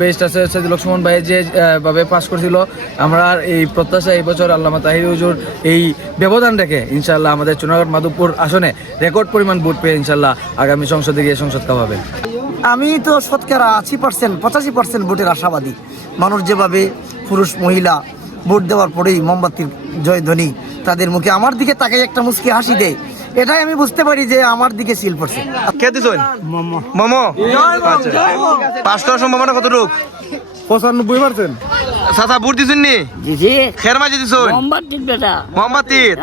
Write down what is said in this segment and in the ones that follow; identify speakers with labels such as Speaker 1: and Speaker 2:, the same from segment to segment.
Speaker 1: Best আছে সৈয়দ লক্ষ্মণ ভাই যে ভাবে পাস করছিল। আমরা এই প্রত্যাশা এই বছর আল্লামা তাহির হুজুর এই ব্যবধান রেখে ইনশাল্লাহ আমাদের চুনাগড় মাধবপুর আসনে রেকর্ড পরিমাণ ভোট পেয়ে ইনশাল্লাহ আগামী সংসদে গিয়ে সংসদ কামাবেন
Speaker 2: আমি তো শতকরা আশি পার্সেন্ট পঁচাশি পার্সেন্ট ভোটের আশাবাদী। মানুষ যেভাবে পুরুষ, মহিলা ভোট দেওয়ার পরেই মোমবাতির জয়ধ্বনি তাদের মুখে, আমার দিকে তাকাই একটা মুসকি হাসি দেয়। এটাই আমি বুঝতে পারি যে আমার দিকে সিল পড়ছে
Speaker 3: কে দিছেন? মোমো। আচ্ছা। পাস করার সম্ভাবনা কতটুক?
Speaker 4: পঁচানব্বই পার্সেন্ট।
Speaker 3: চাচা ভোট দিছেন নি খের মাঝে দিছেন?
Speaker 5: মোমবাতির বেটা।
Speaker 3: মোমবাতির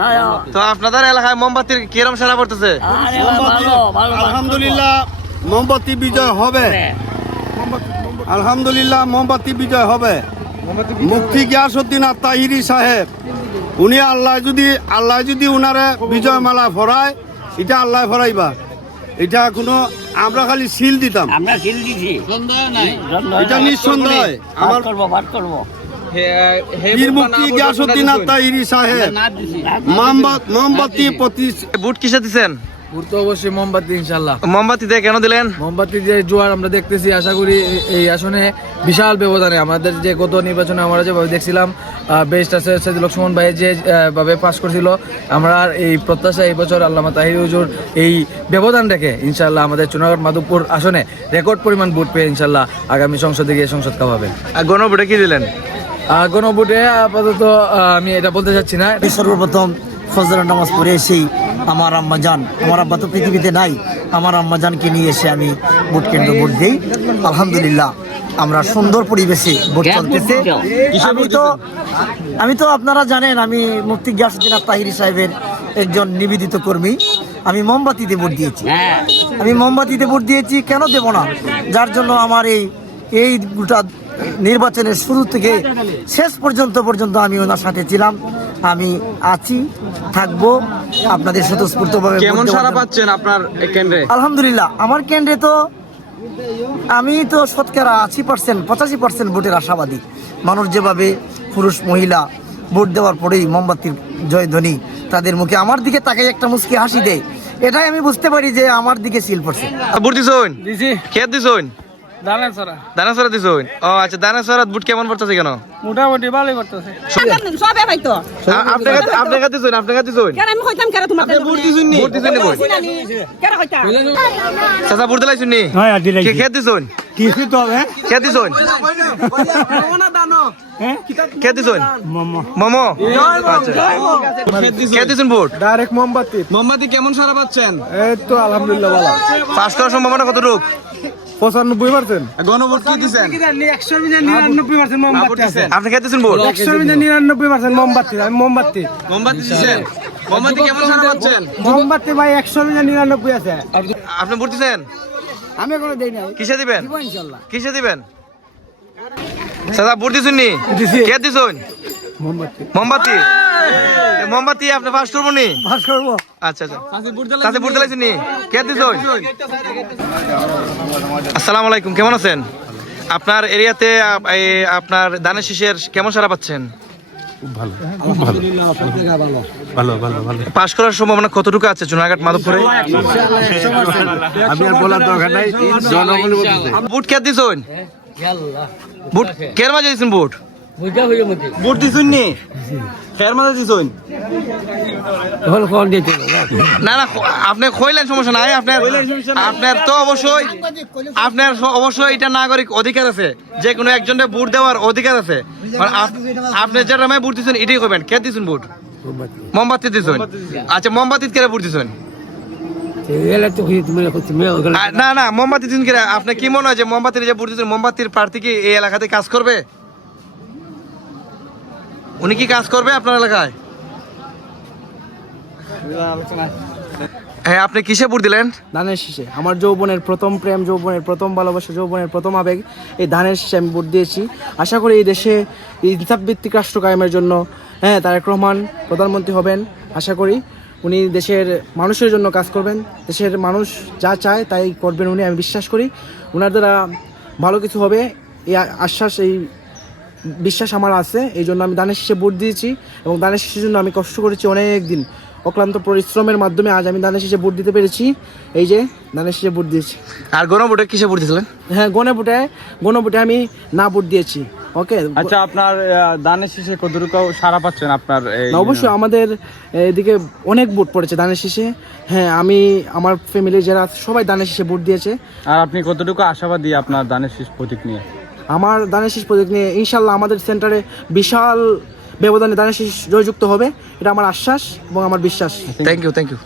Speaker 3: তো আপনাদের এলাকায় মোমবাতির কিরম সারা পড়তেছে?
Speaker 5: আরে ভালো ভালো
Speaker 4: আলহামদুলিল্লাহ মোমবাতি বিজয় হবে। আলহামদুলিল্লাহ মোমবাতি বিজয় হবে। মুফতি গিয়াসুদ্দিন আর তাহিরি সাহেব। উনি আল্লাহ যদি আল্লাহ যদি উনারে বিজয় মালা ফরায় এটা আল্লাহ ফরাইবা এটা কোনো আমরা খালি সিল দিতাম।
Speaker 5: আমরা সিল দিছি।
Speaker 4: এটা নিঃসন্দেহ।
Speaker 5: আমার করব করব।
Speaker 4: মোহাম্মদ মোমবাত- মোমবাতি প্রতি
Speaker 3: বুট কিসে দিছেন?
Speaker 1: ভোট তো অবশ্যই মোমবাতি ইনশাল্লাহ
Speaker 3: মোমবাতি দিয়ে কেন দিলেন?
Speaker 1: মোমবাতি যে জোয়ার আমরা দেখতেছি আশা করি এই- আসনে বিশাল ব্যবধানে। আমাদের যে গত নির্বাচনে আমরা যেভাবে দেখছিলাম বেস্ট আছে সৈয়দ লক্ষ্মণ ভাই যে আহ, ভাবে পাস করছিল আমরা এই প্রত্যাশা এই বছর আল্লামা তাহির হুজুর এই ব্যবধান রেখে ইনশাল্লাহ আমাদের চুনাগড় মাধবপুর আসনে রেকর্ড পরিমাণ ভোট পেয়ে ইনশাল্লাহ আগামী সংসদে গিয়ে সংসদ কামাবেন
Speaker 3: আর গণভোটে কি দিলেন?
Speaker 1: আর গণভোটে আপাতত আমি এটা বলতে চাচ্ছি না।
Speaker 2: সর্বপ্রথম ফজরের নামাজ পড়ে এসেই আমার আম্মা জান আমার আব্বা তো পৃথিবীতে নাই। আমার আম্মা জানকে নিয়ে এসে আমি ভোট কেন্দ্র ভোট দিই। আলহামদুলিল্লাহ আমরা সুন্দর পরিবেশে ভোট চলতেছে? আমি তো আমি তো আপনারা জানেন আমি মুফতি গিয়াসুদ্দিন তাহিরি সাহেবের একজন নিবেদিত কর্মী। আমি মোমবাতিতে ভোট দিয়েছি।
Speaker 5: হ্যাঁ।
Speaker 2: আমি মোমবাতিতে ভোট দিয়েছি কেন দেব না? যার জন্য আমার এই এই গোটা নির্বাচনের শুরু থেকে শেষ পর্যন্ত পর্যন্ত আমি ওনার সাথে ছিলাম। আমি আছি থাকব আপনাদের স্বতঃস্ফূর্তভাবে
Speaker 3: কেমন সারা পাচ্ছেন আপনার কেন্দ্রে?
Speaker 2: আলহামদুলিল্লাহ আমার কেন্দ্রে তো আমি তো শতকরা আশি পার্সেন্ট পঁচাশি পার্সেন্ট ভোটের আশাবাদী। মানুষ যেভাবে পুরুষ মহিলা ভোট দেওয়ার পরেই মোমবাতির জয়ধ্বনি তাদের মুখে আমার দিকে তাকাই একটা মুসকি হাসি দেয় এটাই আমি বুঝতে পারি যে আমার দিকে সিল পড়ছে।
Speaker 3: দিছেন? দিছেন?
Speaker 1: সরা
Speaker 3: ও আচ্ছা বুট কেমন পড়তেছে কেন?
Speaker 1: মোটামুটি ভালোই করতেছে
Speaker 6: সবে পাইতো।
Speaker 3: আপনি আপনি কাছে দিছেন আপনি কাছে দিছেন
Speaker 6: কেন আমি কইতাম কেন তোমার
Speaker 3: ভোট দিছেন? নি ভোট দিছেন নি কই
Speaker 6: কেন কইতাম
Speaker 3: চাচা ভোট দিলাইছেন? নি কে কে দিছেন?
Speaker 4: কিছু তো হবে
Speaker 3: কে দিছেন? কে দিছেন? মোমো। আচ্ছা। কে দিছেন? ভোট
Speaker 4: ডাইরেক্ট মোমবাতি।
Speaker 3: মোমবাতি কেমন সারা পাচ্ছেন?
Speaker 4: এই তো আলহামদুলিল্লাহ ভালো।
Speaker 3: পাস করার সম্ভাবনা কতটুক?
Speaker 4: পঁচানব্বই পার্সেন্ট।
Speaker 3: গণভোট কি দিছেন?
Speaker 4: একশো নিরানব্বই পার্সেন্ট মোমবাতি আছে।
Speaker 3: আপনি কে দিছেন ভোট?
Speaker 4: একশো নিরানব্বই পার্সেন্ট মোমবাতি আমি মোমবাতি।
Speaker 3: মোমবাতি দিছেন? মোমবাতি কেমন পাচ্ছেন?
Speaker 4: মোমবাতি ভাই একশো নিরানব্বই আছে।
Speaker 3: আপনি ভোট
Speaker 4: আমি এখনও দেই নাই।
Speaker 3: কিসে দিবেন? কিসে দিবেন? দাদা ভোট দিছেন নি কে দিছেন?
Speaker 4: মোমবাতি।
Speaker 3: মোমবাতি। মোমবাতি আপনি পাস করব নি?
Speaker 2: পাস করব।
Speaker 3: আচ্ছা আচ্ছা। কাছে ভোট দিলাইছেন নি? কে দিছেন আসসালামু আলাইকুম কেমন আছেন? আপনার এরিয়াতে এই আপনার দানের শীষের কেমন সারা পাচ্ছেন?
Speaker 4: ভালো ভালো। ভালো
Speaker 3: পাস করার সম্ভাবনা কতটুকু আছে চুনাঘাট মাধবপুরে?
Speaker 4: আমি আর বলার দরকার নাই
Speaker 3: বুট কে দিছেন বুট কের মাঝে দিছেন বুট বুট দিছেন নি? কের মাঝে দিছেন না? না আপনি কইলেন সমস্যা নাই আপনার আপনার তো অবশ্যই আপনার অবশ্যই এটা নাগরিক অধিকার আছে। যে কোনো একজনের ভোট দেওয়ার অধিকার আছে। মানে আপনি যে নামে ভোট দিচ্ছেন এটাই করবেন। কে দিচ্ছেন ভোট? মোমবাতি। দিচ্ছেন। আচ্ছা মোমবাতি কে ভোট দিচ্ছেন? না না মোমবাতি দিন আপনি কি মনে হয় যে মোমবাতির যে ভোট দিচ্ছেন মোমবাতির প্রার্থী কি এই এলাকাতে কাজ করবে? উনি কি কাজ করবে আপনার এলাকায়? হ্যাঁ আপনি কিসে ভোট দিলেন?
Speaker 7: ধানের শীষে। আমার যৌবনের প্রথম প্রেম, যৌবনের প্রথম ভালোবাসা, যৌবনের প্রথম আবেগ, এই ধানের শীষে আমি ভোট দিয়েছি। আশা করি এই দেশে ইনসাফ ভিত্তিক রাষ্ট্র কায়েমের জন্য হ্যাঁ তারেক রহমান প্রধানমন্ত্রী হবেন। আশা করি উনি দেশের মানুষের জন্য কাজ করবেন। দেশের মানুষ যা চায় তাই করবেন উনি, আমি বিশ্বাস করি। ওনার দ্বারা ভালো কিছু হবে। এই আশ্বাস, এই বিশ্বাস আমার আছে এই জন্য আমি দানের শীষে ভোট দিয়েছি এবং দানের শীষের জন্য আমি কষ্ট করেছি অনেক দিন অক্লান্ত পরিশ্রমের মাধ্যমে আজ আমি দানের শীষে ভোট দিতে পেরেছি। এই যে দানের শীষে ভোট দিয়েছি।
Speaker 3: আর গণভোটে কিসে ভোট দিয়েছিলেন?
Speaker 7: হ্যাঁ গণভোটে গণভোটে আমি না ভোট দিয়েছি। ওকে?
Speaker 8: আচ্ছা আপনার দানের শেষে কতটুকু সারা পাচ্ছেন আপনার
Speaker 7: অবশ্যই আমাদের এদিকে অনেক ভোট পড়েছে দানের শীষে। হ্যাঁ আমি আমার ফ্যামিলি যারা সবাই দানের শীষে ভোট দিয়েছে।
Speaker 8: আর আপনি কতটুকু আশাবাদী আপনার দানের শেষ প্রতীক নিয়ে?
Speaker 7: আমার দানের শীষ প্রজেক্ট নিয়ে ইনশাল্লাহ আমাদের সেন্টারে বিশাল ব্যবধানে দানের শেষ জয়যুক্ত হবে। এটা আমার আশ্বাস এবং আমার বিশ্বাস।
Speaker 3: Thank you thank you